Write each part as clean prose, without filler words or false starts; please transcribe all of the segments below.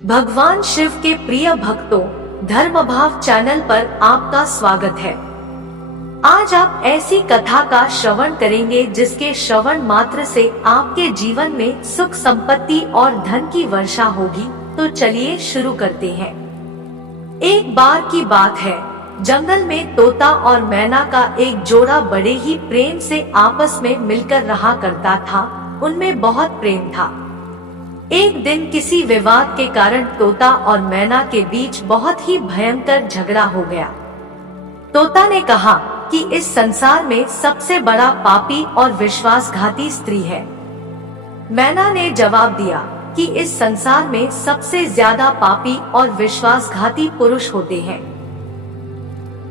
भगवान शिव के प्रिय भक्तों, धर्म भाव चैनल पर आपका स्वागत है। आज आप ऐसी कथा का श्रवण करेंगे जिसके श्रवण मात्र से आपके जीवन में सुख संपत्ति और धन की वर्षा होगी। तो चलिए शुरू करते हैं। एक बार की बात है, जंगल में तोता और मैना का एक जोड़ा बड़े ही प्रेम से आपस में मिलकर रहा करता था। उनमें बहुत प्रेम था। एक दिन किसी विवाद के कारण तोता और मैना के बीच बहुत ही भयंकर झगड़ा हो गया। तोता ने कहा कि इस संसार में सबसे बड़ा पापी और विश्वासघाती स्त्री है। मैना ने जवाब दिया कि इस संसार में सबसे ज्यादा पापी और विश्वासघाती पुरुष होते हैं।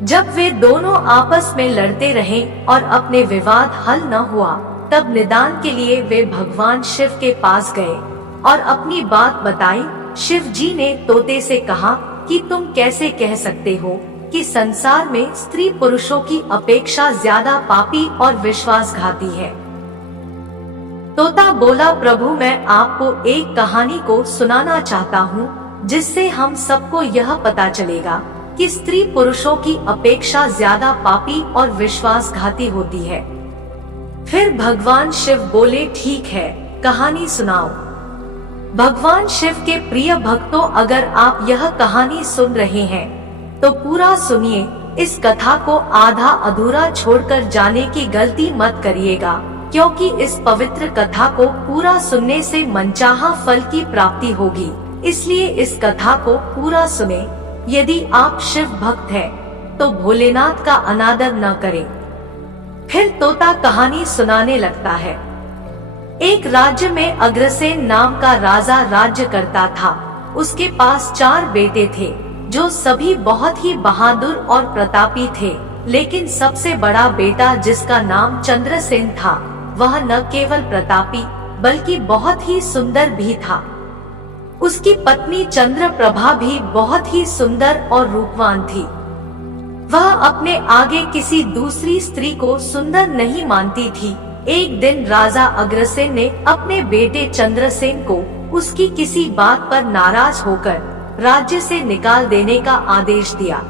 जब वे दोनों आपस में लड़ते रहे और अपने विवाद हल न हुआ, तब निदान के लिए वे भगवान शिव के पास गए और अपनी बात बताई। शिव जी ने तोते से कहा कि तुम कैसे कह सकते हो कि संसार में स्त्री पुरुषों की अपेक्षा ज्यादा पापी और विश्वासघाती है। तोता बोला, प्रभु मैं आपको एक कहानी को सुनाना चाहता हूँ जिससे हम सबको यह पता चलेगा कि स्त्री पुरुषों की अपेक्षा ज्यादा पापी और विश्वासघाती होती है। फिर भगवान शिव बोले, ठीक है, कहानी सुनाओ। भगवान शिव के प्रिय भक्तों, अगर आप यह कहानी सुन रहे हैं तो पूरा सुनिए। इस कथा को आधा अधूरा छोड़कर जाने की गलती मत करिएगा, क्योंकि इस पवित्र कथा को पूरा सुनने से मनचाहा फल की प्राप्ति होगी। इसलिए इस कथा को पूरा सुने। यदि आप शिव भक्त हैं, तो भोलेनाथ का अनादर न करें। फिर तोता कहानी सुनाने लगता है। एक राज्य में अग्रसेन नाम का राजा राज्य करता था। उसके पास 4 बेटे थे जो सभी बहुत ही बहादुर और प्रतापी थे। लेकिन सबसे बड़ा बेटा, जिसका नाम चंद्रसेन था, वह न केवल प्रतापी बल्कि बहुत ही सुंदर भी था। उसकी पत्नी चंद्रप्रभा भी बहुत ही सुंदर और रूपवान थी। वह अपने आगे किसी दूसरी स्त्री को सुंदर नहीं मानती थी। एक दिन राजा अग्रसेन ने अपने बेटे चंद्रसेन को उसकी किसी बात पर नाराज होकर राज्य से निकाल देने का आदेश दिया।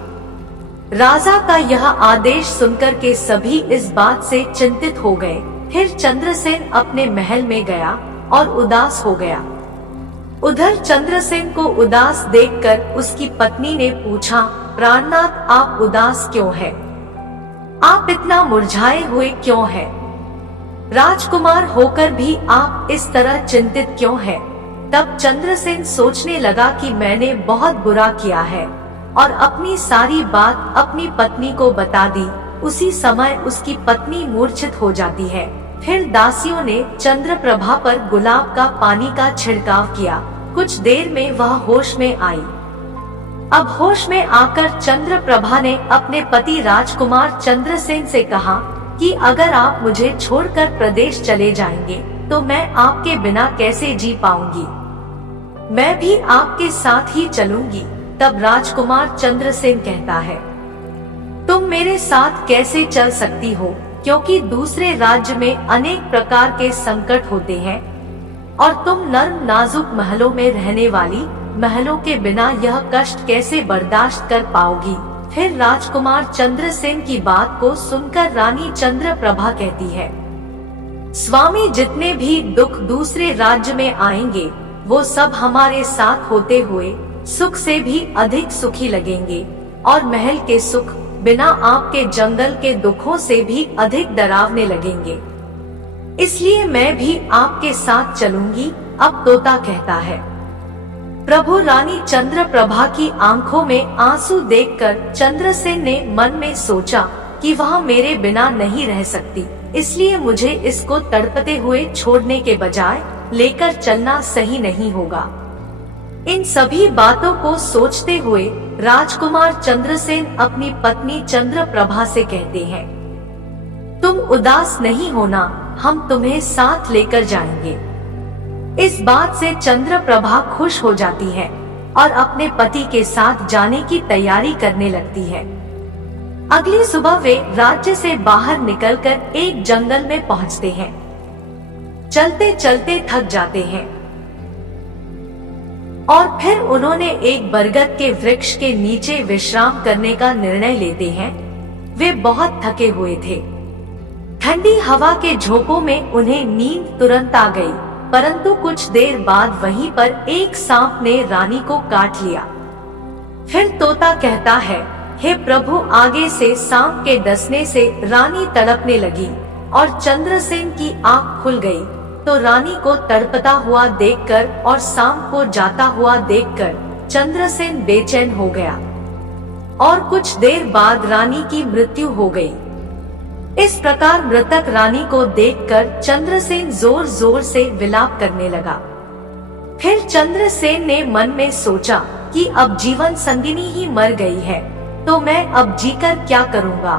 राजा का यह आदेश सुनकर के सभी इस बात से चिंतित हो गए। फिर चंद्रसेन अपने महल में गया और उदास हो गया। उधर चंद्रसेन को उदास देखकर उसकी पत्नी ने पूछा, प्राणनाथ, आप उदास क्यों हैं? आप इतना मुरझाए हुए क्यों हैं? राजकुमार होकर भी आप इस तरह चिंतित क्यों हैं? तब चंद्रसेन सोचने लगा कि मैंने बहुत बुरा किया है और अपनी सारी बात अपनी पत्नी को बता दी। उसी समय उसकी पत्नी मूर्छित हो जाती है। फिर दासियों ने चंद्रप्रभा पर गुलाब का पानी का छिड़काव किया। कुछ देर में वह होश में आई। अब होश में आकर चंद्रप्रभा ने अपने पति राजकुमार चंद्रसेन से कहा कि अगर आप मुझे छोड़कर प्रदेश चले जाएंगे तो मैं आपके बिना कैसे जी पाऊंगी। मैं भी आपके साथ ही चलूंगी। तब राजकुमार चंद्रसेन कहता है, तुम मेरे साथ कैसे चल सकती हो, क्योंकि दूसरे राज्य में अनेक प्रकार के संकट होते हैं और तुम नर्म नाजुक महलों में रहने वाली, महलों के बिना यह कष्ट कैसे बर्दाश्त कर पाओगी। फिर राजकुमार चंद्रसेन की बात को सुनकर रानी चंद्रप्रभा कहती है, स्वामी, जितने भी दुख दूसरे राज्य में आएंगे वो सब हमारे साथ होते हुए सुख से भी अधिक सुखी लगेंगे और महल के सुख बिना आपके जंगल के दुखों से भी अधिक डरावने लगेंगे। इसलिए मैं भी आपके साथ चलूंगी। अब तोता कहता है, प्रभु, रानी चंद्रप्रभा की आंखों में आंसू देखकर चंद्रसेन ने मन में सोचा कि वह मेरे बिना नहीं रह सकती, इसलिए मुझे इसको तड़पते हुए छोड़ने के बजाय लेकर चलना सही नहीं होगा। इन सभी बातों को सोचते हुए राजकुमार चंद्रसेन अपनी पत्नी चंद्रप्रभा से कहते हैं, तुम उदास नहीं होना, हम तुम्हें साथ लेकर जाएंगे। इस बात से चंद्रप्रभा खुश हो जाती है और अपने पति के साथ जाने की तैयारी करने लगती है। अगली सुबह वे राज्य से बाहर निकलकर एक जंगल में पहुंचते हैं। चलते चलते थक जाते हैं। और फिर उन्होंने एक बरगद के वृक्ष के नीचे विश्राम करने का निर्णय लेते हैं। वे बहुत थके हुए थे। ठंडी हवा के झोंकों में उन्हें नींद तुरंत आ गई, परंतु कुछ देर बाद वहीं पर एक सांप ने रानी को काट लिया। फिर तोता कहता है, हे प्रभु, आगे से सांप के डसने से रानी तड़पने लगी और चंद्रसेन की आंख खुल गई। तो रानी को तड़पता हुआ देखकर और सांप को जाता हुआ देखकर चंद्रसेन बेचैन हो गया और कुछ देर बाद रानी की मृत्यु हो गई। इस प्रकार मृतक रानी को देखकर चंद्रसेन जोर जोर से विलाप करने लगा। फिर चंद्रसेन ने मन में सोचा कि अब जीवन संगिनी ही मर गई है, तो मैं अब जीकर क्या करूँगा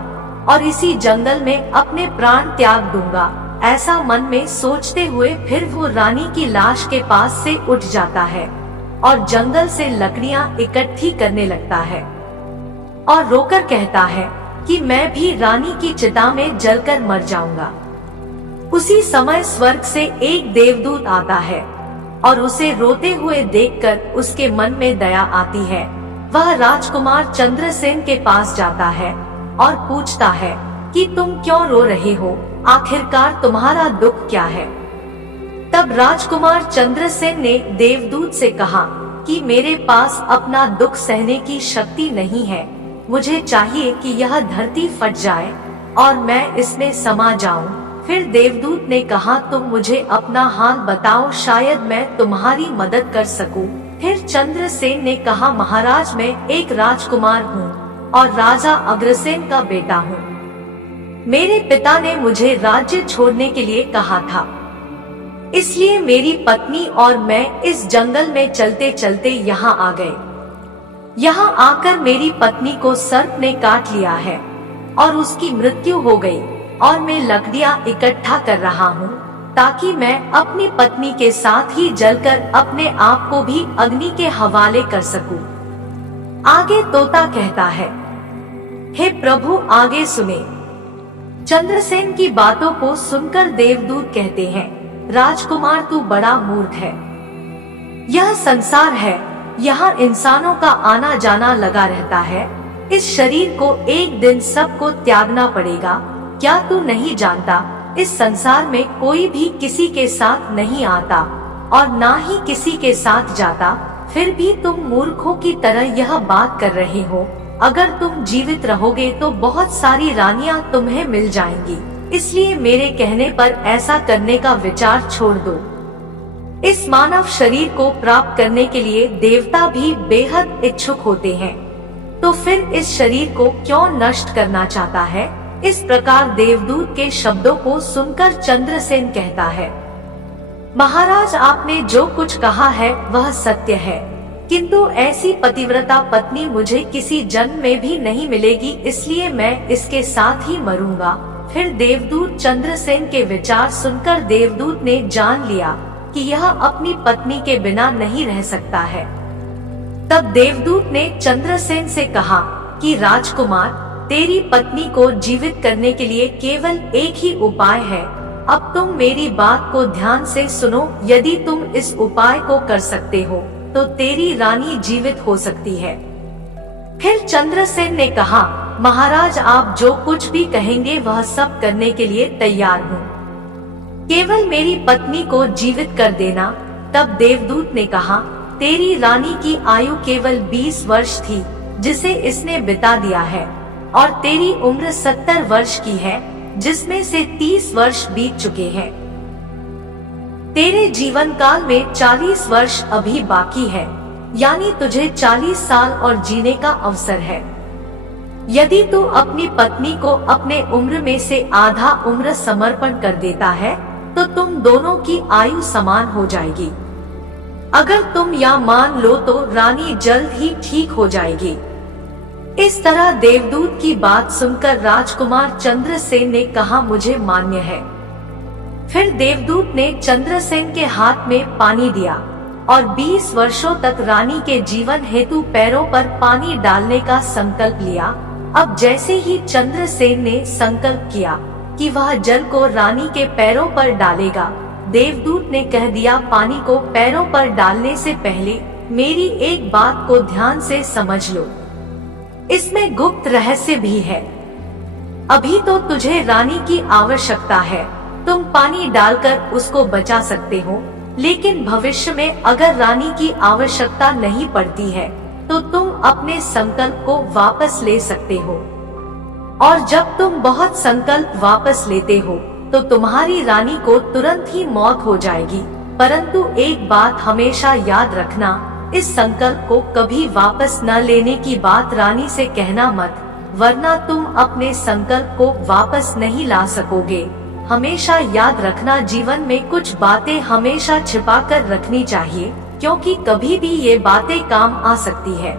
और इसी जंगल में अपने प्राण त्याग दूंगा। ऐसा मन में सोचते हुए फिर वो रानी की लाश के पास से उठ जाता है और जंगल से लकड़ियां इकट्ठी करने लगता है और रोकर कहता है कि मैं भी रानी की चिता में जलकर मर जाऊंगा। उसी समय स्वर्ग से एक देवदूत आता है और उसे रोते हुए देखकर उसके मन में दया आती है। वह राजकुमार चंद्रसेन के पास जाता है और पूछता है कि तुम क्यों रो रहे हो, आखिरकार तुम्हारा दुख क्या है। तब राजकुमार चंद्रसेन ने देवदूत से कहा कि मेरे पास अपना दुख सहने की शक्ति नहीं है, मुझे चाहिए कि यह धरती फट जाए और मैं इसमें समा जाऊं। फिर देवदूत ने कहा, तुम मुझे अपना हाल बताओ, शायद मैं तुम्हारी मदद कर सकूं। फिर चंद्रसेन ने कहा, महाराज, मैं एक राजकुमार हूँ और राजा अग्रसेन का बेटा हूँ। मेरे पिता ने मुझे राज्य छोड़ने के लिए कहा था, इसलिए मेरी पत्नी और मैं इस जंगल में चलते चलते यहाँ आ गए। यहाँ आकर मेरी पत्नी को सर्प ने काट लिया है और उसकी मृत्यु हो गई और मैं लकड़ियाँ इकट्ठा कर रहा हूँ ताकि मैं अपनी पत्नी के साथ ही जलकर अपने आप को भी अग्नि के हवाले कर सकूं। आगे तोता कहता है, हे प्रभु, आगे सुने। चंद्रसेन की बातों को सुनकर देवदूत कहते हैं, राजकुमार, तू बड़ा मूर्ख है। यह संसार है, यहाँ इंसानों का आना जाना लगा रहता है। इस शरीर को एक दिन सबको त्यागना पड़ेगा। क्या तू नहीं जानता, इस संसार में कोई भी किसी के साथ नहीं आता और ना ही किसी के साथ जाता, फिर भी तुम मूर्खों की तरह यह बात कर रहे हो। अगर तुम जीवित रहोगे तो बहुत सारी रानियां तुम्हें मिल जाएंगी, इसलिए मेरे कहने पर ऐसा करने का विचार छोड़ दो। इस मानव शरीर को प्राप्त करने के लिए देवता भी बेहद इच्छुक होते हैं, तो फिर इस शरीर को क्यों नष्ट करना चाहता है। इस प्रकार देवदूत के शब्दों को सुनकर चंद्रसेन कहता है, महाराज, आपने जो कुछ कहा है वह सत्य है, किंतु ऐसी पतिव्रता पत्नी मुझे किसी जन्म में भी नहीं मिलेगी, इसलिए मैं इसके साथ ही मरूंगा। फिर देवदूत चंद्रसेन के विचार सुनकर देवदूत ने जान लिया कि यह अपनी पत्नी के बिना नहीं रह सकता है। तब देवदूत ने चंद्रसेन से कहा कि राजकुमार, तेरी पत्नी को जीवित करने के लिए केवल एक ही उपाय है। अब तुम मेरी बात को ध्यान से सुनो। यदि तुम इस उपाय को कर सकते हो तो तेरी रानी जीवित हो सकती है। फिर चंद्रसेन ने कहा, महाराज, आप जो कुछ भी कहेंगे वह सब करने के लिए तैयार हूँ, केवल मेरी पत्नी को जीवित कर देना। तब देवदूत ने कहा, तेरी रानी की आयु केवल 20 वर्ष थी जिसे इसने बिता दिया है, और तेरी उम्र 70 वर्ष की है जिसमें से 30 वर्ष बीत चुके हैं। तेरे जीवन काल में 40 वर्ष अभी बाकी है, यानी तुझे 40 साल और जीने का अवसर है। यदि तू अपनी पत्नी को अपने उम्र में से आधा उम्र समर्पण कर देता है तो तुम दोनों की आयु समान हो जाएगी। अगर तुम या मान लो तो रानी जल्द ही ठीक हो जाएगी। इस तरह देवदूत की बात सुनकर राजकुमार चंद्रसेन ने कहा, मुझे मान्य है। फिर देवदूत ने चंद्रसेन के हाथ में पानी दिया और 20 वर्षों तक रानी के जीवन हेतु पैरों पर पानी डालने का संकल्प लिया। अब जैसे ही चंद्रसेन ने संकल्प किया कि वह जल को रानी के पैरों पर डालेगा, देवदूत ने कह दिया, पानी को पैरों पर डालने से पहले मेरी एक बात को ध्यान से समझ लो, इसमें गुप्त रहस्य भी है। अभी तो तुझे रानी की आवश्यकता है, तुम पानी डालकर उसको बचा सकते हो, लेकिन भविष्य में अगर रानी की आवश्यकता नहीं पड़ती है तो तुम अपने संकल्प को वापस ले सकते हो। और जब तुम बहुत संकल्प वापस लेते हो तो तुम्हारी रानी को तुरंत ही मौत हो जाएगी। परंतु एक बात हमेशा याद रखना, इस संकल्प को कभी वापस न लेने की बात रानी से कहना मत, वरना तुम अपने संकल्प को वापस नहीं ला सकोगे। हमेशा याद रखना, जीवन में कुछ बातें हमेशा छिपा कर रखनी चाहिए, क्योंकि कभी भी ये बातें काम आ सकती है।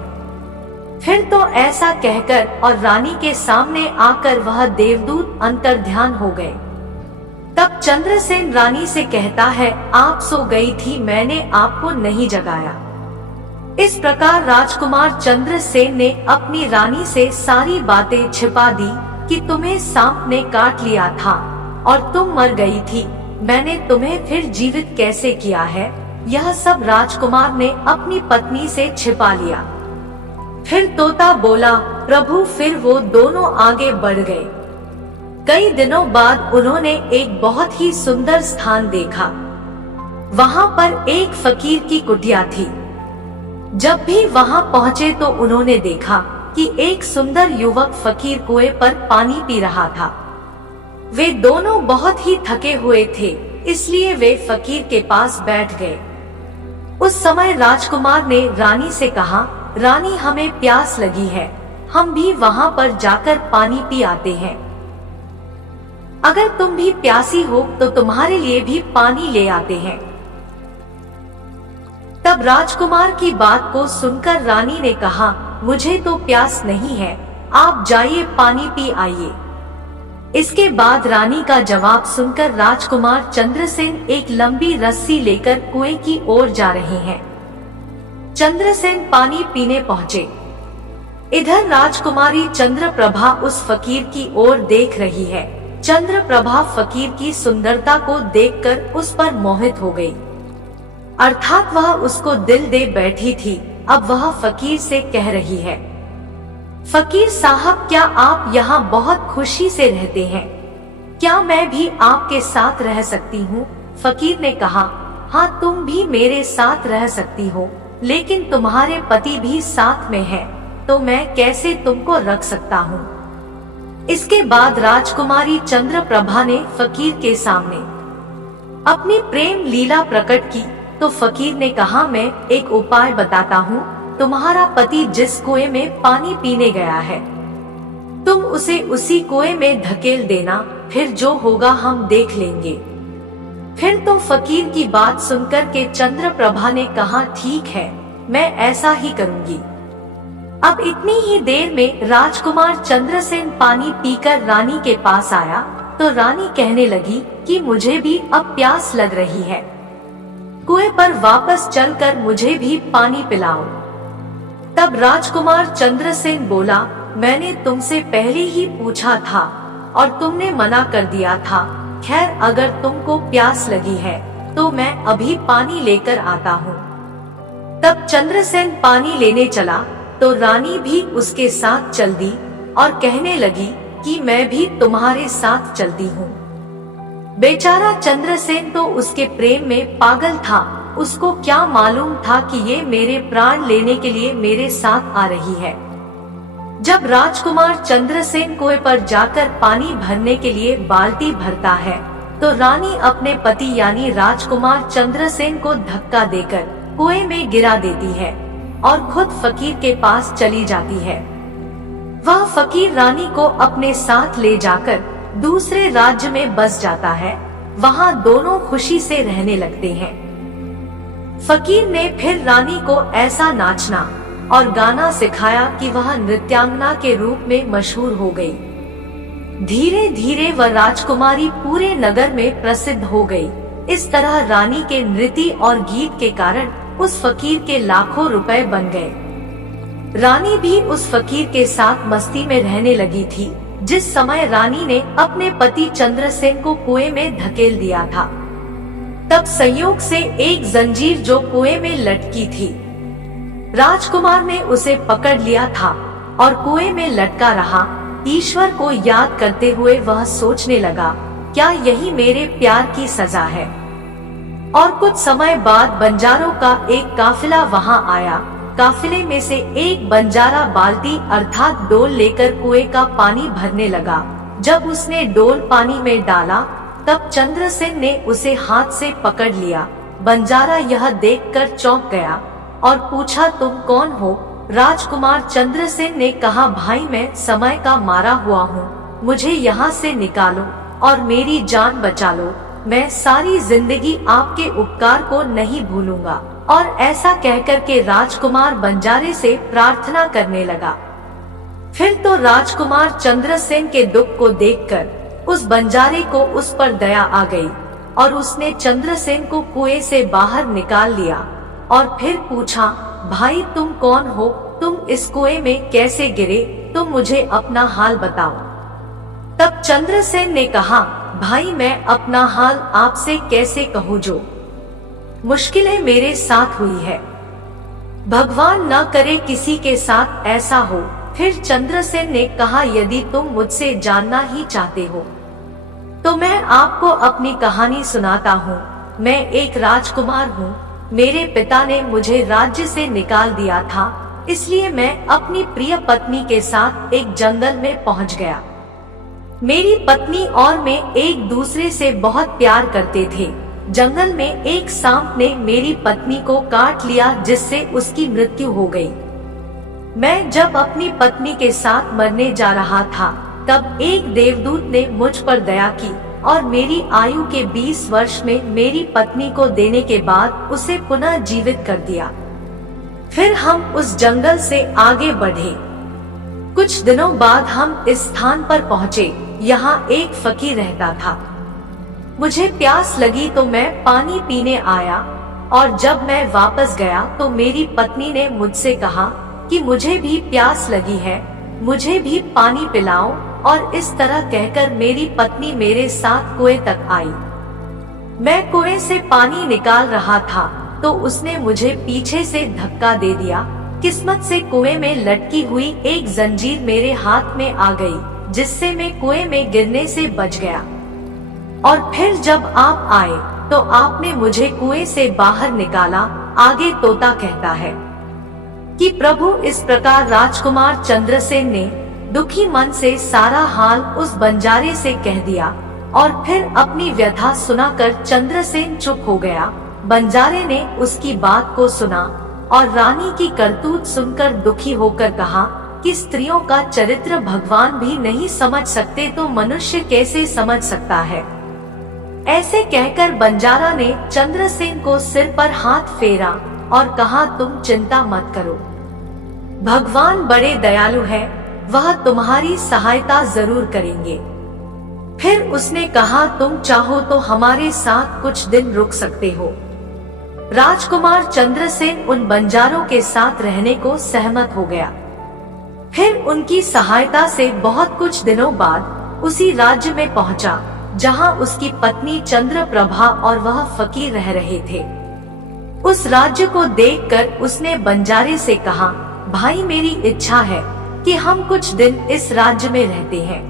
फिर तो ऐसा कहकर और रानी के सामने आकर वह देवदूत अंतर्ध्यान हो गए। तब चंद्रसेन रानी से कहता है, आप सो गई थी, मैंने आपको नहीं जगाया। इस प्रकार राजकुमार चंद्रसेन ने अपनी रानी से सारी बातें छिपा दी कि तुम्हें सांप ने काट लिया था और तुम मर गई थी, मैंने तुम्हें फिर जीवित कैसे किया है, यह सब राजकुमार ने अपनी पत्नी से छिपा लिया। फिर तोता बोला, प्रभु। फिर वो दोनों आगे बढ़ गए। कई दिनों बाद उन्होंने एक बहुत ही सुंदर स्थान देखा। वहाँ पर एक फकीर की कुटिया थी। जब भी वहाँ पहुँचे तो उन्होंने देखा कि एक सुंदर युवक फकीर कुएं पर पानी पी रहा था। वे दोनों बहुत ही थके हुए थे, इसलिए वे फकीर के पास बैठ गए। उस समय राजकुमार ने रानी से कहा, रानी हमें प्यास लगी है, हम भी वहाँ पर जाकर पानी पी आते हैं। अगर तुम भी प्यासी हो तो तुम्हारे लिए भी पानी ले आते हैं। तब राजकुमार की बात को सुनकर रानी ने कहा, मुझे तो प्यास नहीं है, आप जाइए पानी पी आइए। इसके बाद रानी का जवाब सुनकर राजकुमार चंद्रसेन एक लंबी रस्सी लेकर कुएं की ओर जा रहे हैं। चंद्रसेन पानी पीने पहुँचे। इधर राजकुमारी चंद्रप्रभा उस फकीर की ओर देख रही है। चंद्रप्रभा फकीर की सुंदरता को देखकर उस पर मोहित हो गई, अर्थात वह उसको दिल दे बैठी थी। अब वह फकीर से कह रही है, फकीर साहब, क्या आप यहाँ बहुत खुशी से रहते हैं? क्या मैं भी आपके साथ रह सकती हूँ? फकीर ने कहा, हाँ, तुम भी मेरे साथ रह सकती हो, लेकिन तुम्हारे पति भी साथ में है, तो मैं कैसे तुमको रख सकता हूँ? इसके बाद राजकुमारी चंद्रप्रभा ने फकीर के सामने अपनी प्रेम लीला प्रकट की। तो फकीर ने कहा, मैं एक उपाय बताता हूँ, तुम्हारा पति जिस कुएं में पानी पीने गया है, तुम उसे उसी कुएं में धकेल देना, फिर जो होगा हम देख लेंगे। फिर तो फकीर की बात सुनकर के चंद्रप्रभा ने कहा, ठीक है, मैं ऐसा ही करूंगी। अब इतनी ही देर में राजकुमार चंद्रसेन पानी पीकर रानी के पास आया तो रानी कहने लगी कि मुझे भी अब प्यास लग रही है, कुएं पर वापस चलकर मुझे भी पानी पिलाओ। तब राजकुमार चंद्रसेन बोला, मैंने तुमसे पहले ही पूछा था और तुमने मना कर दिया था। खैर, अगर तुमको प्यास लगी है तो मैं अभी पानी लेकर आता हूँ। तब चंद्रसेन पानी लेने चला तो रानी भी उसके साथ चल दी और कहने लगी कि मैं भी तुम्हारे साथ चलती हूँ। बेचारा चंद्रसेन तो उसके प्रेम में पागल था, उसको क्या मालूम था कि ये मेरे प्राण लेने के लिए मेरे साथ आ रही है। जब राजकुमार चंद्रसेन कुएं पर जाकर पानी भरने के लिए बाल्टी भरता है तो रानी अपने पति यानी राजकुमार चंद्रसेन को धक्का देकर कुएं में गिरा देती है और खुद फकीर के पास चली जाती है। वह फकीर रानी को अपने साथ ले जाकर दूसरे राज्य में बस जाता है। वहाँ दोनों खुशी से रहने लगते हैं। फकीर ने फिर रानी को ऐसा नाचना और गाना सिखाया कि वह नृत्यांगना के रूप में मशहूर हो गई। धीरे धीरे वह राजकुमारी पूरे नगर में प्रसिद्ध हो गई। इस तरह रानी के नृत्य और गीत के कारण उस फकीर के लाखों रुपए बन गए। रानी भी उस फकीर के साथ मस्ती में रहने लगी थी। जिस समय रानी ने अपने पति चंद्रसेन को कुएं में धकेल दिया था, तब संयोग से एक जंजीर जो कुएं में लटकी थी राजकुमार ने उसे पकड़ लिया था और कुएं में लटका रहा। ईश्वर को याद करते हुए वह सोचने लगा, क्या यही मेरे प्यार की सजा है। और कुछ समय बाद बंजारों का एक काफिला वहां आया। काफिले में से एक बंजारा बाल्टी अर्थात डोल लेकर कुएं का पानी भरने लगा। जब उसने डोल पानी में डाला तब चंद्रसेन ने उसे हाथ से पकड़ लिया। बंजारा यह देखकर चौंक गया और पूछा, तुम कौन हो? राजकुमार चंद्रसेन ने कहा, भाई मैं समय का मारा हुआ हूँ, मुझे यहाँ से निकालो और मेरी जान बचा लो। मैं सारी जिंदगी आपके उपकार को नहीं भूलूंगा। और ऐसा कहकर के राजकुमार बंजारे से प्रार्थना करने लगा। फिर तो राजकुमार चंद्रसेन के दुख को देखकर उस बंजारे को उस पर दया आ गई और उसने चंद्रसेन को कुएं से बाहर निकाल लिया और फिर पूछा, भाई तुम कौन हो? तुम इस कुएं में कैसे गिरे? तुम मुझे अपना हाल बताओ। तब चंद्रसेन ने कहा, भाई मैं अपना हाल आपसे कैसे कहूँ, जो मुश्किलें मेरे साथ हुई है। भगवान न करे किसी के साथ ऐसा हो। फिर चंद्रसेन ने कहा, यदि तुम मुझसे जानना ही चाहते हो तो मैं आपको अपनी कहानी सुनाता हूँ। मैं एक राजकुमार हूँ। मेरे पिता ने मुझे राज्य से निकाल दिया था, इसलिए मैं अपनी प्रिय पत्नी के साथ एक जंगल में पहुँच गया। मेरी पत्नी और मैं एक दूसरे से बहुत प्यार करते थे। जंगल में एक सांप ने मेरी पत्नी को काट लिया, जिससे उसकी मृत्यु हो गई। मैं जब अपनी पत्नी के साथ मरने जा रहा था तब एक देवदूत ने मुझ पर दया की और मेरी आयु के 20 वर्ष में मेरी पत्नी को देने के बाद उसे पुनः जीवित कर दिया। फिर हम उस जंगल से आगे बढ़े। कुछ दिनों बाद हम इस स्थान पर पहुँचे। यहाँ एक फकीर रहता था। मुझे प्यास लगी तो मैं पानी पीने आया और जब मैं वापस गया तो मेरी पत्नी ने मुझसे कहा कि मुझे भी प्यास लगी है, मुझे भी पानी पिलाओ। और इस तरह कहकर मेरी पत्नी मेरे साथ कुएं तक आई। मैं कुएं से पानी निकाल रहा था तो उसने मुझे पीछे से धक्का दे दिया। किस्मत से कुएं में लटकी हुई एक जंजीर मेरे हाथ में आ गई, जिससे मैं कुएं में गिरने से बच गया। और फिर जब आप आए तो आपने मुझे कुएं से बाहर निकाला। आगे तोता कहता है कि प्रभु इस प्रकार राजकुमार चंद्रसेन ने दुखी मन से सारा हाल उस बंजारे से कह दिया और फिर अपनी व्यथा सुनाकर चंद्रसेन चुप हो गया। बंजारे ने उसकी बात को सुना और रानी की करतूत सुनकर दुखी होकर कहा कि स्त्रियों का चरित्र भगवान भी नहीं समझ सकते तो मनुष्य कैसे समझ सकता है। ऐसे कहकर बंजारा ने चंद्रसेन को सिर पर हाथ फेरा और कहा, तुम चिंता मत करो, भगवान बड़े दयालु है, वह तुम्हारी सहायता जरूर करेंगे। फिर उसने कहा, तुम चाहो तो हमारे साथ कुछ दिन रुक सकते हो। राजकुमार चंद्रसेन उन बंजारों के साथ रहने को सहमत हो गया। फिर उनकी सहायता से बहुत कुछ दिनों बाद उसी राज्य में पहुंचा जहां उसकी पत्नी चंद्रप्रभा और वह फकीर रह रहे थे। उस राज्य को देखकर उसने बंजारे से कहा, भाई मेरी इच्छा है कि हम कुछ दिन इस राज्य में रहते हैं।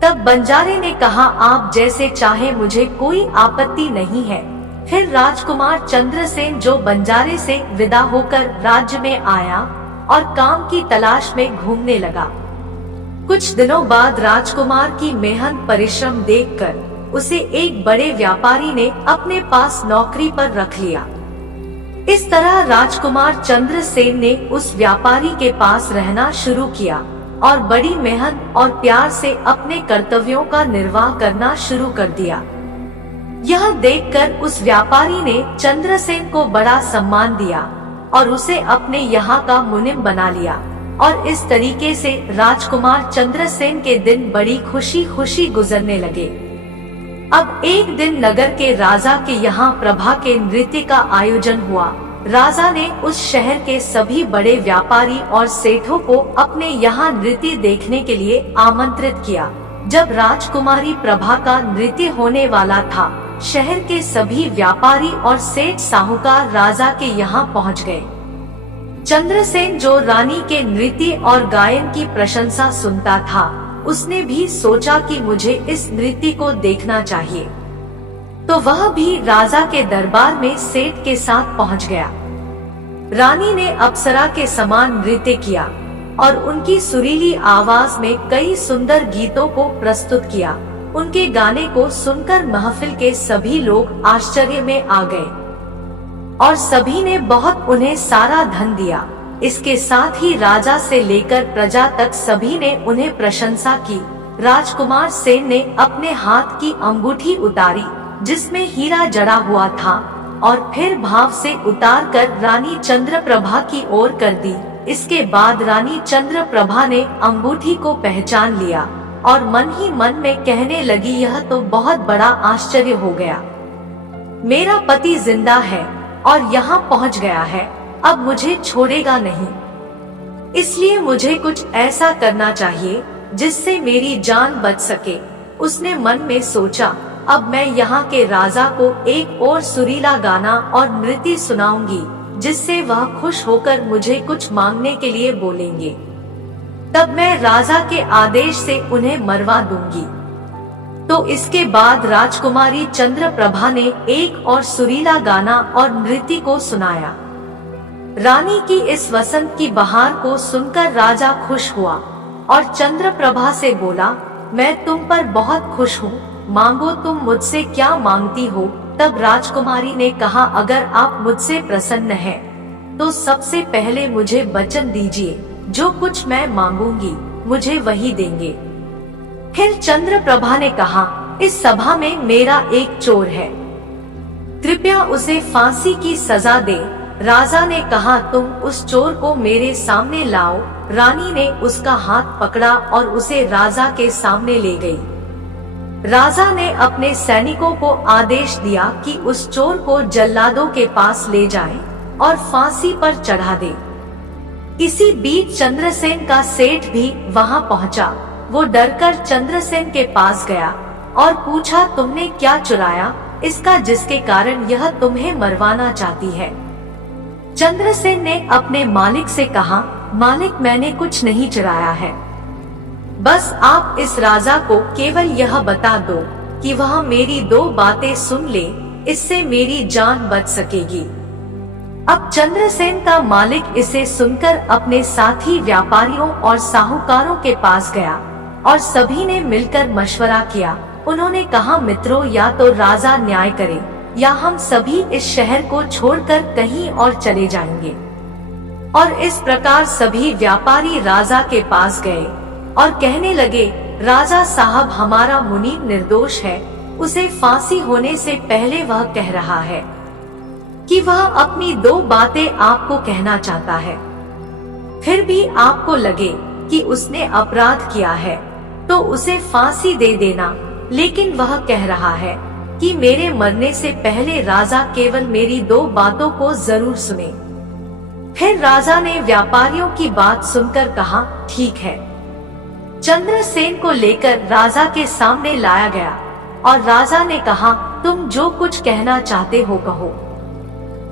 तब बंजारे ने कहा, आप जैसे चाहे, मुझे कोई आपत्ति नहीं है। फिर राजकुमार चंद्रसेन जो बंजारे से विदा होकर राज्य में आया और काम की तलाश में घूमने लगा। कुछ दिनों बाद राजकुमार की मेहनत परिश्रम देखकर उसे एक बड़े व्यापारी ने अपने पास नौकरी पर रख लिया। इस तरह राजकुमार चंद्रसेन ने उस व्यापारी के पास रहना शुरू किया और बड़ी मेहनत और प्यार से अपने कर्तव्यों का निर्वाह करना शुरू कर दिया। यह देखकर उस व्यापारी ने चंद्रसेन को बड़ा सम्मान दिया और उसे अपने यहाँ का मुनिम बना लिया। और इस तरीके से राजकुमार चंद्रसेन के दिन बड़ी खुशी खुशी गुजरने लगे। अब एक दिन नगर के राजा के यहाँ प्रभा के नृत्य का आयोजन हुआ। राजा ने उस शहर के सभी बड़े व्यापारी और सेठों को अपने यहाँ नृत्य देखने के लिए आमंत्रित किया। जब राजकुमारी प्रभा का नृत्य होने वाला था, शहर के सभी व्यापारी और सेठ साहूकार राजा के यहाँ पहुँच गए। चंद्रसेन जो रानी के नृत्य और गायन की प्रशंसा सुनता था, उसने भी सोचा कि मुझे इस नृत्य को देखना चाहिए। तो वह भी राजा के दरबार में सेठ के साथ पहुंच गया। रानी ने अप्सरा के समान नृत्य किया और उनकी सुरीली आवाज में कई सुंदर गीतों को प्रस्तुत किया। उनके गाने को सुनकर महफिल के सभी लोग आश्चर्य में आ गए और सभी ने बहुत उन्हें सारा धन दिया। इसके साथ ही राजा से लेकर प्रजा तक सभी ने उन्हें प्रशंसा की। राजकुमार सेन ने अपने हाथ की अंगूठी उतारी जिसमें हीरा जड़ा हुआ था और फिर भाव से उतार कर रानी चंद्रप्रभा की ओर कर दी। इसके बाद रानी चंद्रप्रभा ने अंगूठी को पहचान लिया और मन ही मन में कहने लगी, यह तो बहुत बड़ा आश्चर्य हो गया। मेरा पति जिंदा है और यहाँ पहुँच गया है, अब मुझे छोड़ेगा नहीं। इसलिए मुझे कुछ ऐसा करना चाहिए जिससे मेरी जान बच सके। उसने मन में सोचा, अब मैं यहाँ के राजा को एक और सुरीला गाना और नृत्य सुनाऊंगी जिससे वह खुश होकर मुझे कुछ मांगने के लिए बोलेंगे। तब मैं राजा के आदेश से उन्हें मरवा दूंगी। तो इसके बाद राजकुमारी चंद्रप्रभा ने एक और सुरीला गाना और नृत्य को सुनाया। रानी की इस वसंत की बहार को सुनकर राजा खुश हुआ और चंद्रप्रभा से बोला, मैं तुम पर बहुत खुश हूँ, मांगो तुम मुझसे क्या मांगती हो। तब राजकुमारी ने कहा, अगर आप मुझसे प्रसन्न हैं, तो सबसे पहले मुझे वचन दीजिए, जो कुछ मैं मांगूंगी मुझे वही देंगे। फिर चंद्रप्रभा ने कहा, इस सभा में मेरा एक चोर है, कृपया उसे फांसी की सजा दे। राजा ने कहा, तुम उस चोर को मेरे सामने लाओ। रानी ने उसका हाथ पकड़ा और उसे राजा के सामने ले गई। राजा ने अपने सैनिकों को आदेश दिया कि उस चोर को जल्लादों के पास ले जाएं और फांसी पर चढ़ा दे। इसी बीच चंद्रसेन का सेठ भी वहां पहुंचा। वो डरकर चंद्रसेन के पास गया और पूछा, तुमने क्या चुराया इसका, जिसके कारण यह तुम्हें मरवाना चाहती है। चंद्रसेन ने अपने मालिक से कहा, मालिक मैंने कुछ नहीं चुराया है, बस आप इस राजा को केवल यह बता दो कि वह मेरी दो बातें सुन ले, इससे मेरी जान बच सकेगी। अब चंद्रसेन का मालिक इसे सुनकर अपने साथी व्यापारियों और साहूकारों के पास गया और सभी ने मिलकर मशवरा किया। उन्होंने कहा, मित्रों, या तो राजा न्याय करे या हम सभी इस शहर को छोड़कर कहीं और चले जाएंगे। और इस प्रकार सभी व्यापारी राजा के पास गए और कहने लगे, राजा साहब, हमारा मुनीम निर्दोष है, उसे फांसी होने से पहले वह कह रहा है कि वह अपनी दो बातें आपको कहना चाहता है। फिर भी आपको लगे कि उसने अपराध किया है तो उसे फांसी दे देना, लेकिन वह कह रहा है कि मेरे मरने से पहले राजा केवल मेरी दो बातों को जरूर सुने। फिर राजा ने व्यापारियों की बात सुनकर कहा, ठीक है। चंद्रसेन को लेकर राजा के सामने लाया गया और राजा ने कहा, तुम जो कुछ कहना चाहते हो कहो।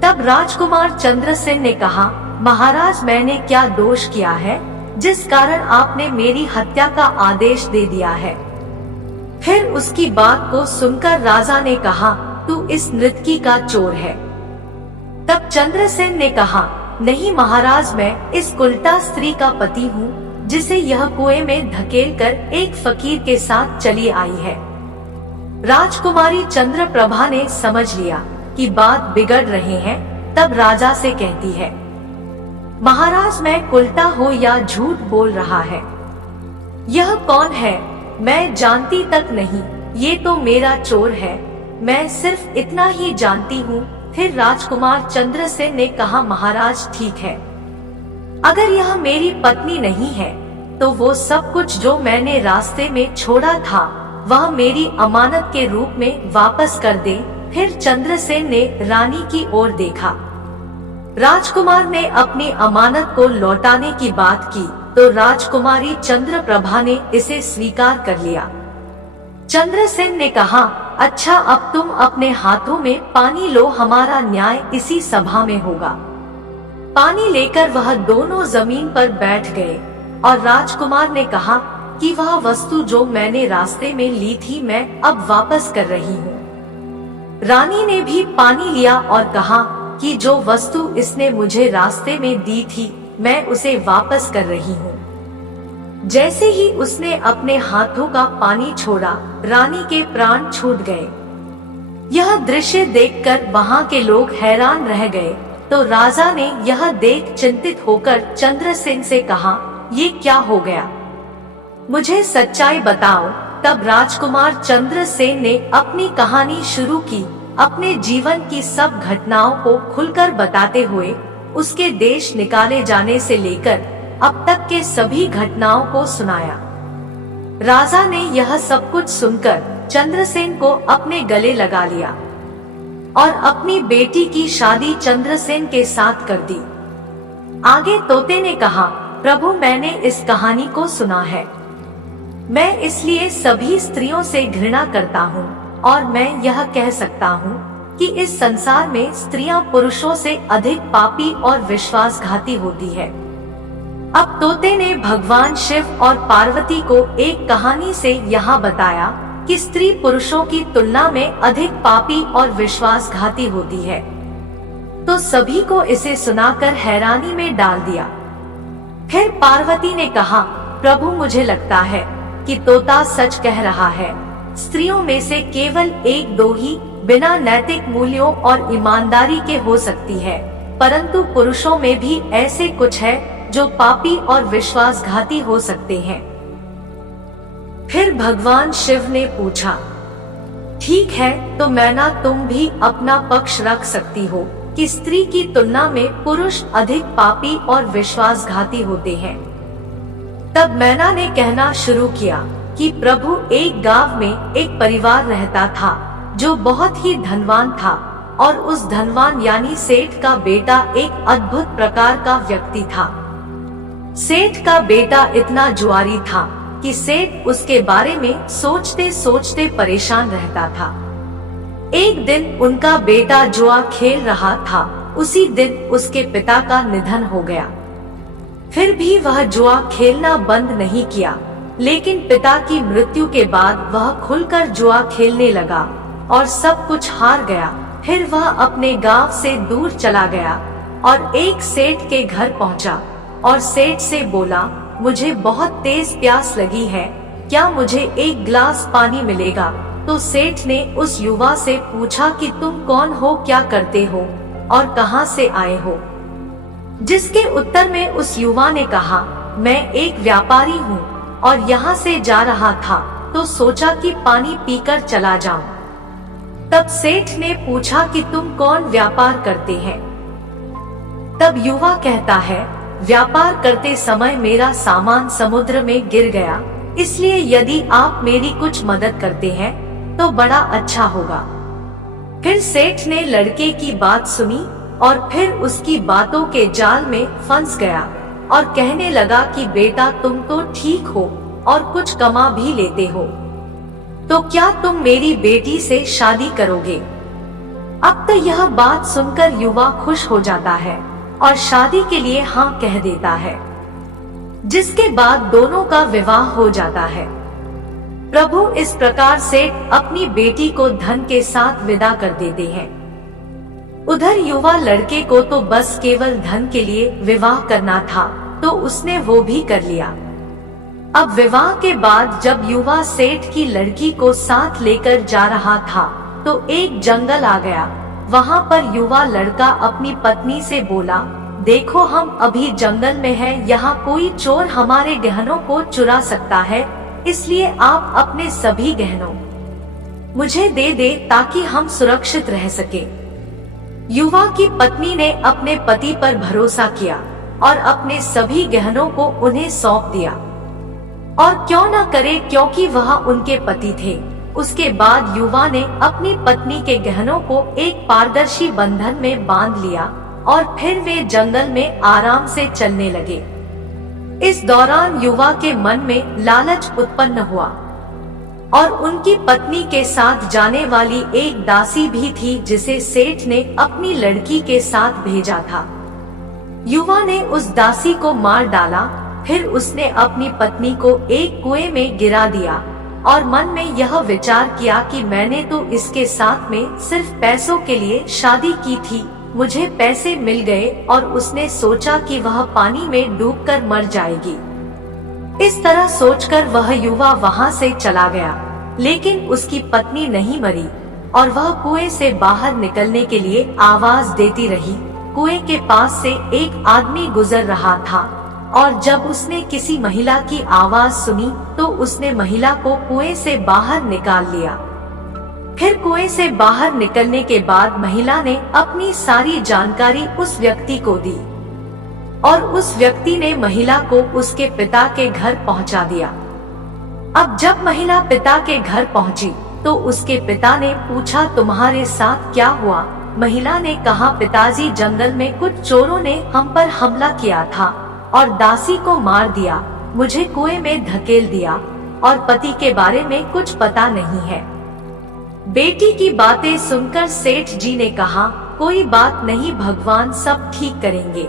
तब राजकुमार चंद्रसेन ने कहा, महाराज, मैंने क्या दोष किया है जिस कारण आपने मेरी हत्या का आदेश दे दिया है। फिर उसकी बात को सुनकर राजा ने कहा, तू इस नृत्य का चोर है। तब चंद्रसेन ने कहा, नहीं महाराज, मैं इस उल्टा स्त्री का पति हूँ जिसे यह कुएं में धकेलकर एक फकीर के साथ चली आई है। राजकुमारी चंद्रप्रभा ने समझ लिया कि बात बिगड़ रहे हैं। तब राजा से कहती है, महाराज, मैं उल्टा हो या झूठ बोल रहा है, यह कौन है मैं जानती तक नहीं, ये तो मेरा चोर है, मैं सिर्फ इतना ही जानती हूँ। फिर राजकुमार चंद्रसेन ने कहा, महाराज ठीक है, अगर यह मेरी पत्नी नहीं है तो वो सब कुछ जो मैंने रास्ते में छोड़ा था वह मेरी अमानत के रूप में वापस कर दे। फिर चंद्रसेन ने रानी की ओर देखा। राजकुमार ने अपनी अमानत को लौटाने की बात की तो राजकुमारी चंद्रप्रभा ने इसे स्वीकार कर लिया। चंद्रसेन ने कहा, अच्छा, अब तुम अपने हाथों में पानी लो, हमारा न्याय इसी सभा में होगा। पानी लेकर वह दोनों जमीन पर बैठ गए और राजकुमार ने कहा कि वह वस्तु जो मैंने रास्ते में ली थी मैं अब वापस कर रही हूँ। रानी ने भी पानी लिया और कहा कि जो वस्तु इसने मुझे रास्ते में दी थी मैं उसे वापस कर रही हूँ। जैसे ही उसने अपने हाथों का पानी छोड़ा, रानी के प्राण छूट गए। यह दृश्य देखकर वहां के लोग हैरान रह गए। तो राजा ने यह देख चिंतित होकर चंद्रसेन से कहा, ये क्या हो गया? मुझे सच्चाई बताओ। तब राजकुमार चंद्रसेन ने अपनी कहानी शुरू की, अपने जीवन की सब घटनाओं को खुलकर बताते हुए उसके देश निकाले जाने से लेकर अब तक के सभी घटनाओं को सुनाया। राजा ने यह सब कुछ सुनकर चंद्रसेन को अपने गले लगा लिया और अपनी बेटी की शादी चंद्रसेन के साथ कर दी। आगे तोते ने कहा, प्रभु मैंने इस कहानी को सुना है। मैं इसलिए सभी स्त्रियों से घृणा करता हूँ और मैं यह कह सकता हूँ कि इस संसार में स्त्रियां पुरुषों से अधिक पापी और विश्वासघाती होती है। अब तोते ने भगवान शिव और पार्वती को एक कहानी से यहाँ बताया कि स्त्री पुरुषों की तुलना में अधिक पापी और विश्वासघाती होती है। तो सभी को इसे सुनाकर हैरानी में डाल दिया। फिर पार्वती ने कहा, प्रभु मुझे लगता है कि तोता सच कह रहा है। स्त्रियों में से केवल एक दो ही बिना नैतिक मूल्यों और ईमानदारी के हो सकती है, परंतु पुरुषों में भी ऐसे कुछ है जो पापी और विश्वासघाती हो सकते हैं। फिर भगवान शिव ने पूछा, ठीक है तो मैना तुम भी अपना पक्ष रख सकती हो कि स्त्री की तुलना में पुरुष अधिक पापी और विश्वासघाती होते हैं। तब मैना ने कहना शुरू किया कि प्रभु एक गांव में एक परिवार रहता था जो बहुत ही धनवान था और उस धनवान यानी सेठ का बेटा एक अद्भुत प्रकार का व्यक्ति था। सेठ का बेटा इतना जुआरी था कि सेठ उसके बारे में सोचते सोचते परेशान रहता था। एक दिन उनका बेटा जुआ खेल रहा था, उसी दिन उसके पिता का निधन हो गया। फिर भी वह जुआ खेलना बंद नहीं किया, लेकिन पिता की मृत्यु के बाद वह खुलकर जुआ खेलने लगा और सब कुछ हार गया। फिर वह अपने गांव से दूर चला गया और एक सेठ के घर पहुंचा और सेठ से बोला, मुझे बहुत तेज प्यास लगी है, क्या मुझे एक गिलास पानी मिलेगा? तो सेठ ने उस युवा से पूछा कि तुम कौन हो, क्या करते हो और कहां से आए हो? जिसके उत्तर में उस युवा ने कहा, मैं एक व्यापारी हूँ और यहाँ से जा रहा था तो सोचा कि पानी पीकर चला जाऊं। तब सेठ ने पूछा कि तुम कौन व्यापार करते हैं? तब युवा कहता है, व्यापार करते समय मेरा सामान समुद्र में गिर गया, इसलिए यदि आप मेरी कुछ मदद करते हैं तो बड़ा अच्छा होगा। फिर सेठ ने लड़के की बात सुनी और फिर उसकी बातों के जाल में फंस गया और कहने लगा कि बेटा तुम तो ठीक हो और कुछ कमा भी लेते हो, तो क्या तुम मेरी बेटी से शादी करोगे? अब तो यह बात सुनकर युवा खुश हो जाता है और शादी के लिए हाँ कह देता है, जिसके बाद दोनों का विवाह हो जाता है। प्रभु इस प्रकार से अपनी बेटी को धन के साथ विदा कर देते हैं। उधर युवा लड़के को तो बस केवल धन के लिए विवाह करना था, तो उसने वो भी कर लिया। अब विवाह के बाद जब युवा सेठ की लड़की को साथ लेकर जा रहा था तो एक जंगल आ गया। वहाँ पर युवा लड़का अपनी पत्नी से बोला, देखो हम अभी जंगल में हैं, यहाँ कोई चोर हमारे गहनों को चुरा सकता है, इसलिए आप अपने सभी गहनों मुझे दे दे ताकि हम सुरक्षित रह सके। युवा की पत्नी ने अपने पति पर भरोसा किया और अपने सभी गहनों को उन्हें सौंप दिया, और क्यों न करे क्योंकि वह उनके पति थे। उसके बाद युवा ने अपनी पत्नी के गहनों को एक पारदर्शी बंधन में बांध लिया और फिर वे जंगल में आराम से चलने लगे। इस दौरान युवा के मन में लालच उत्पन्न हुआ और उनकी पत्नी के साथ जाने वाली एक दासी भी थी जिसे सेठ ने अपनी लड़की के साथ भेजा था। युवा ने उस दासी को मार डाला। फिर उसने अपनी पत्नी को एक कुएं में गिरा दिया और मन में यह विचार किया कि मैंने तो इसके साथ में सिर्फ पैसों के लिए शादी की थी, मुझे पैसे मिल गए, और उसने सोचा कि वह पानी में डूबकर मर जाएगी। इस तरह सोचकर वह युवा वहां से चला गया, लेकिन उसकी पत्नी नहीं मरी और वह कुएं से बाहर निकलने के लिए आवाज देती रही। कुएं के पास से एक आदमी गुजर रहा था और जब उसने किसी महिला की आवाज सुनी तो उसने महिला को कुएं से बाहर निकाल लिया। फिर कुएं से बाहर निकलने के बाद महिला ने अपनी सारी जानकारी उस व्यक्ति को दी और उस व्यक्ति ने महिला को उसके पिता के घर पहुंचा दिया। अब जब महिला पिता के घर पहुंची तो उसके पिता ने पूछा, तुम्हारे साथ क्या हुआ? महिला ने कहा, पिताजी, जंगल में कुछ चोरों ने हम पर हमला किया था और दासी को मार दिया, मुझे कुएं में धकेल दिया और पति के बारे में कुछ पता नहीं है। बेटी की बातें सुनकर सेठ जी ने कहा, कोई बात नहीं, भगवान सब ठीक करेंगे।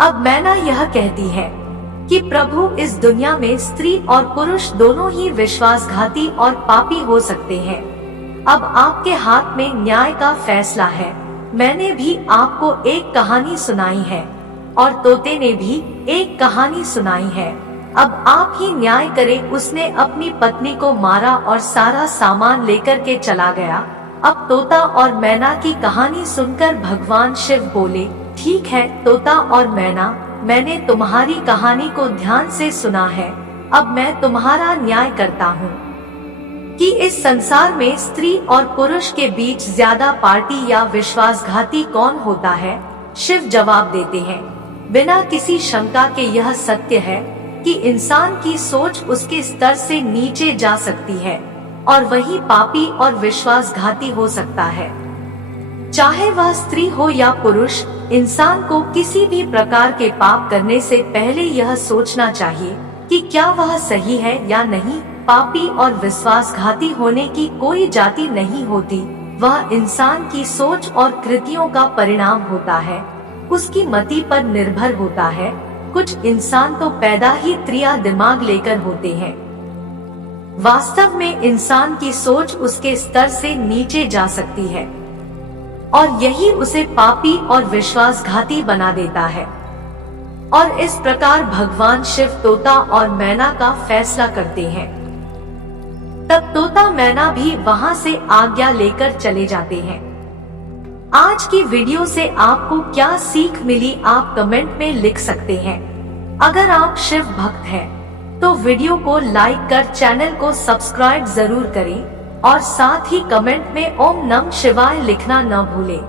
अब मैना यह कहती है कि प्रभु, इस दुनिया में स्त्री और पुरुष दोनों ही विश्वासघाती और पापी हो सकते हैं। अब आपके हाथ में न्याय का फैसला है। मैंने भी आपको एक कहानी सुनाई है और तोते ने भी एक कहानी सुनाई है। अब आप ही न्याय करें। उसने अपनी पत्नी को मारा और सारा सामान लेकर के चला गया। अब तोता और मैना की कहानी सुनकर भगवान शिव बोले, ठीक है तोता और मैना, मैंने तुम्हारी कहानी को ध्यान से सुना है। अब मैं तुम्हारा न्याय करता हूँ कि इस संसार में स्त्री और पुरुष के बीच ज्यादा पार्टी या विश्वासघाती कौन होता है? शिव जवाब देते हैं, बिना किसी शंका के यह सत्य है कि इंसान की सोच उसके स्तर से नीचे जा सकती है और वही पापी और विश्वासघाती हो सकता है। चाहे वह स्त्री हो या पुरुष, इंसान को किसी भी प्रकार के पाप करने से पहले यह सोचना चाहिए कि क्या वह सही है या नहीं। पापी और विश्वासघाती होने की कोई जाति नहीं होती, वह इंसान की सोच और कृतियों का परिणाम होता है, उसकी मति पर निर्भर होता है। कुछ इंसान तो पैदा ही त्रिया दिमाग लेकर होते हैं। वास्तव में इंसान की सोच उसके स्तर से नीचे जा सकती है और यही उसे पापी और विश्वासघाती बना देता है। और इस प्रकार भगवान शिव तोता और मैना का फैसला करते हैं। तब तोता मैना भी वहां से आज्ञा लेकर चले जाते हैं। आज की वीडियो से आपको क्या सीख मिली, आप कमेंट में लिख सकते हैं। अगर आप शिव भक्त हैं, तो वीडियो को लाइक कर चैनल को सब्सक्राइब जरूर करें और साथ ही कमेंट में ओम नमः शिवाय लिखना न भूलें।